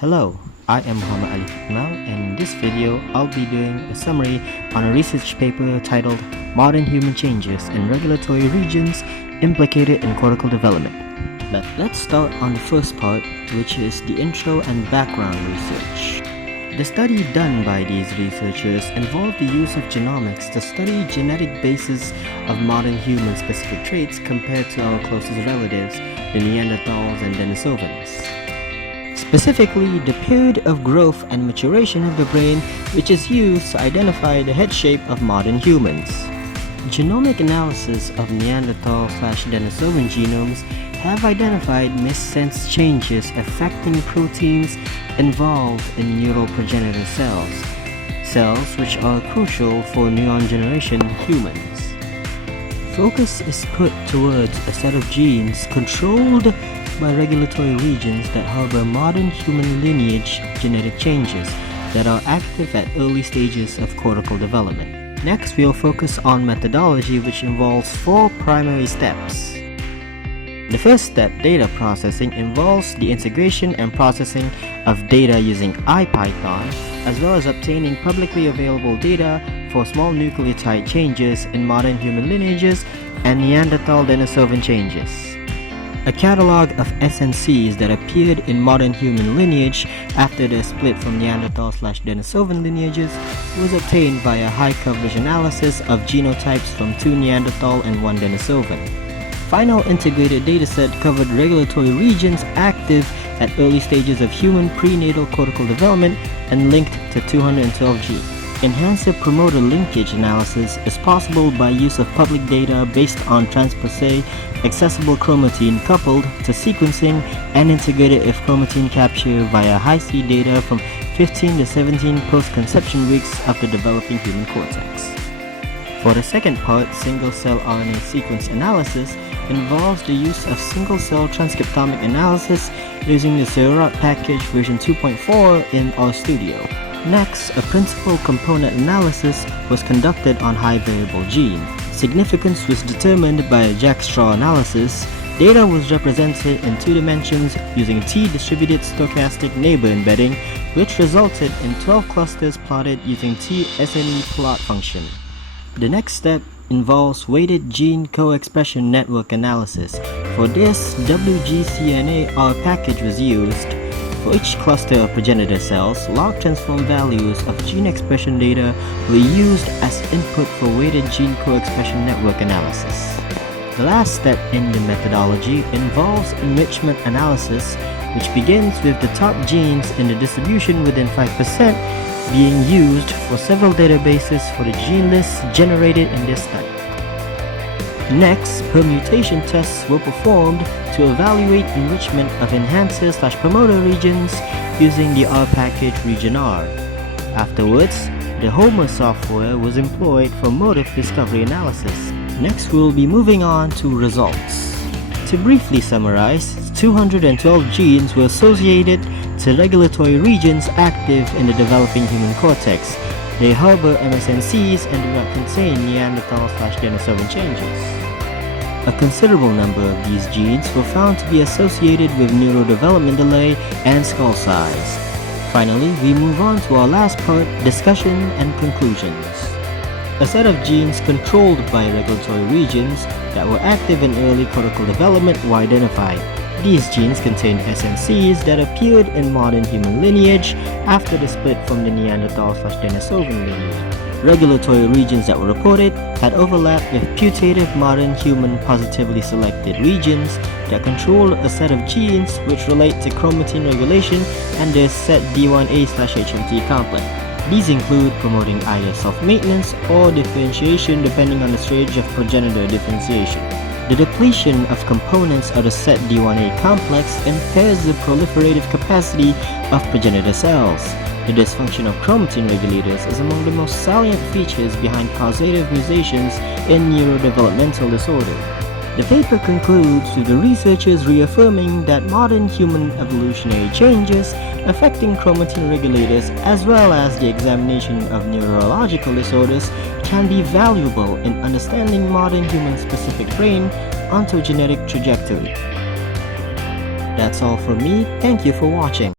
Hello, I am Aliff Iqmal, and in this video I'll be doing a summary on a research paper titled Modern Human Changes in Regulatory Regions Implicated in Cortical Development. Let's start on the first part, which is the intro and background research. The study done by these researchers involved the use of genomics to study genetic basis of modern human-specific traits compared to our closest relatives, the Neanderthals and Denisovans. Specifically, the period of growth and maturation of the brain, which is used to identify the head shape of modern humans. Genomic analysis of Neanderthal/Denisovan genomes have identified missense changes affecting proteins involved in neural progenitor cells which are crucial for neuron generation in humans. Focus is put towards a set of genes controlled by regulatory regions that harbor modern human lineage genetic changes that are active at early stages of cortical development. Next, we'll focus on methodology, which involves 4 primary steps. The first step, data processing, involves the integration and processing of data using IPython, as well as obtaining publicly available data for small nucleotide changes in modern human lineages and Neanderthal-Denisovan changes. A catalog of SNCs that appeared in modern human lineage after the split from Neanderthal/Denisovan lineages was obtained via high-coverage analysis of genotypes from 2 Neanderthal and 1 Denisovan. Final integrated dataset covered regulatory regions active at early stages of human prenatal cortical development and linked to 212 genes. Enhancer promoter linkage analysis is possible by use of public data based on transposer accessible chromatin coupled to sequencing and integrated if chromatin capture via high-speed data from 15 to 17 post-conception weeks after developing human cortex. For the second part, single-cell RNA sequence analysis involves the use of single-cell transcriptomic analysis using the Seurat package version 2.4 in RStudio. Next, a principal component analysis was conducted on high-variable gene. Significance was determined by a Jack-Straw analysis. Data was represented in 2 dimensions using T-distributed stochastic neighbor embedding, which resulted in 12 clusters plotted using T-SNE plot function. The next step involves weighted gene co-expression network analysis. For this, WGCNA-R package was used. For each cluster of progenitor cells, log transform values of gene expression data were used as input for weighted gene co-expression network analysis. The last step in the methodology involves enrichment analysis, which begins with the top genes in the distribution within 5% being used for several databases for the gene lists generated in this study. Next, permutation tests were performed to evaluate enrichment of enhancer/promoter regions using the R package region R. Afterwards, the Homer software was employed for motif discovery analysis. Next, we'll be moving on to results. To briefly summarize, 212 genes were associated to regulatory regions active in the developing human cortex. They harbor MSNCs and do not contain Neanderthal/Denisovan changes. A considerable number of these genes were found to be associated with neurodevelopment delay and skull size. Finally, we move on to our last part, discussion and conclusions. A set of genes controlled by regulatory regions that were active in early cortical development were identified. These genes contain SNCs that appeared in modern human lineage after the split from the Neanderthal/Denisovan lineage. Regulatory regions that were reported had overlap with putative modern human positively selected regions that control a set of genes which relate to chromatin regulation and their set D1A/HMT complex. These include promoting either self-maintenance or differentiation depending on the stage of progenitor differentiation. The depletion of components of the set D1A complex impairs the proliferative capacity of progenitor cells. The dysfunction of chromatin regulators is among the most salient features behind causative mutations in neurodevelopmental disorder. The paper concludes with the researchers reaffirming that modern human evolutionary changes affecting chromatin regulators as well as the examination of neurological disorders can be valuable in understanding modern human-specific brain ontogenetic trajectory. That's all from me. Thank you for watching.